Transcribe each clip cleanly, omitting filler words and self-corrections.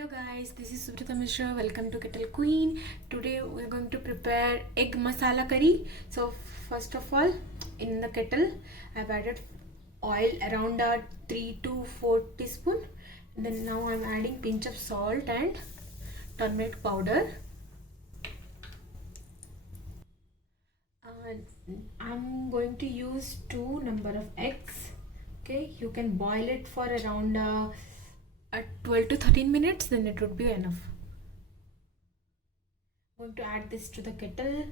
Hello guys, this is Subrata Mishra. Welcome to Kettle Queen. Today we are going to prepare egg masala curry. So first of all, in the kettle I've added oil around 3 to 4 teaspoon. Then now I'm adding pinch of salt and turmeric powder. I'm going to use 2 number of eggs. Okay, you can boil it for around 12 to 13 minutes, then it would be enough. I'm going to add this to the kettle.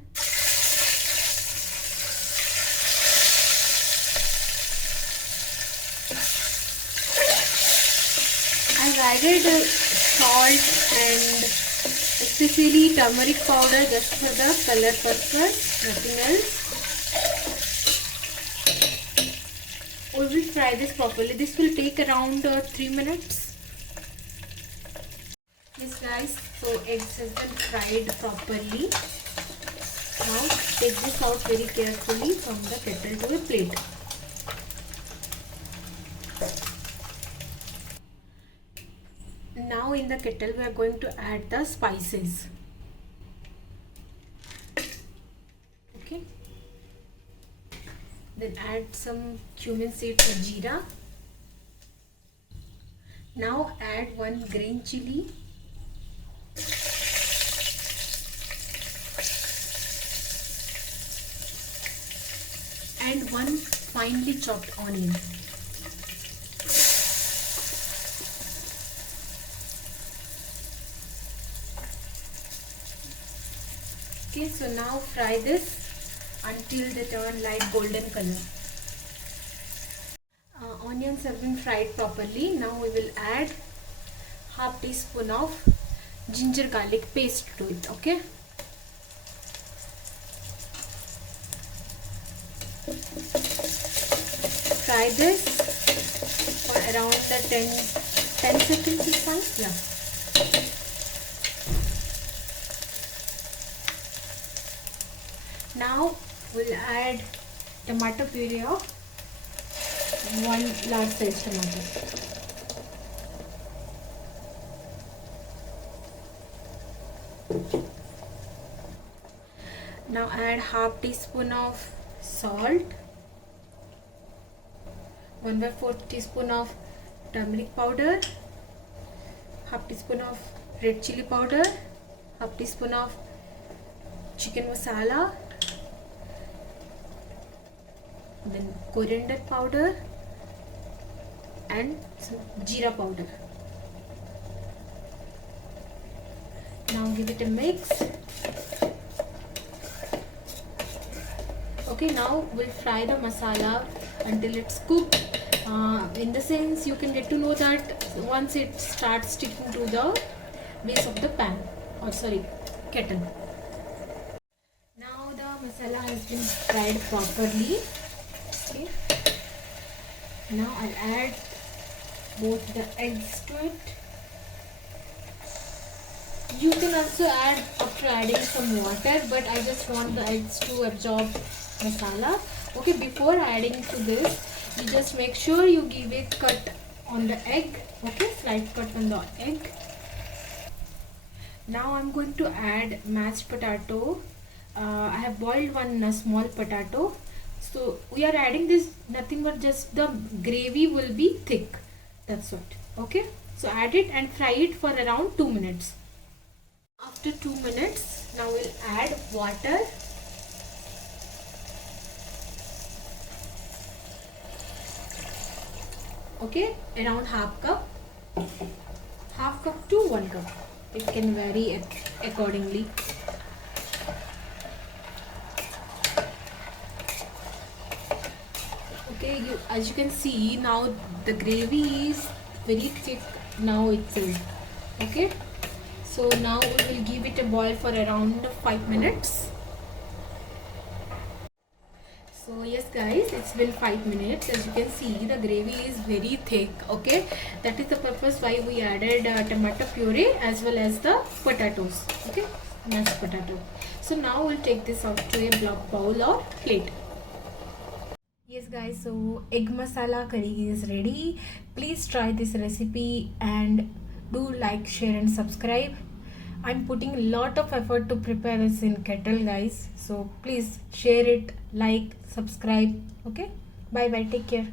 I've added salt and especially turmeric powder just for the color purpose, nothing else. We will fry this properly. This will take around 3 minutes. Yes guys, so eggs has been fried properly. Now take this out very carefully from the kettle to a plate. Now in the kettle we are going to add the spices. Okay. Then add some cumin seeds or jeera. Now add 1 green chili. And 1 finely chopped onion. Okay, so now fry this until they turn light golden color. Onions have been fried properly. Now we will add half teaspoon of ginger garlic paste to it. Okay. Fry this for around the 10 seconds is fine. Yeah. Now we'll add tomato puree of 1 large size tomato. Now add half teaspoon of salt, 1/4 teaspoon of turmeric powder, half teaspoon of red chili powder, half teaspoon of chicken masala, then coriander powder and some jeera powder. Now give it a mix. Okay, now we'll fry the masala until it's cooked. In the sense, you can get to know that once it starts sticking to the base of the pan, or sorry, kettle. Now the masala has been fried properly. Okay. Now I'll add both the eggs to it. You can also add after adding some water, but I just want the eggs to absorb masala. Okay, before adding to this, you just make sure you give a cut on the egg. Okay, slight cut on the egg. Now I'm going to add mashed potato. I have boiled 1 small potato. So we are adding this, nothing but just the gravy will be thick. That's what. Okay, so add it and fry it for around 2 minutes. After 2 minutes, now we'll add water. Okay, around half cup to 1 cup. It can vary accordingly. Okay, as you can see now the gravy is very thick now itself. Okay, so now we will give it a boil for around 5 minutes. So yes guys, it's been 5 minutes. As you can see, the gravy is very thick. Okay, that is the purpose why we added tomato puree as well as the potatoes. Okay, mashed potato. So now we'll take this out to a bowl or plate. Yes guys, so egg masala curry is ready. Please try this recipe and do like, share and subscribe. I'm putting a lot of effort to prepare this in Kettle, guys, so please share it, like, subscribe. Okay, bye bye, take care.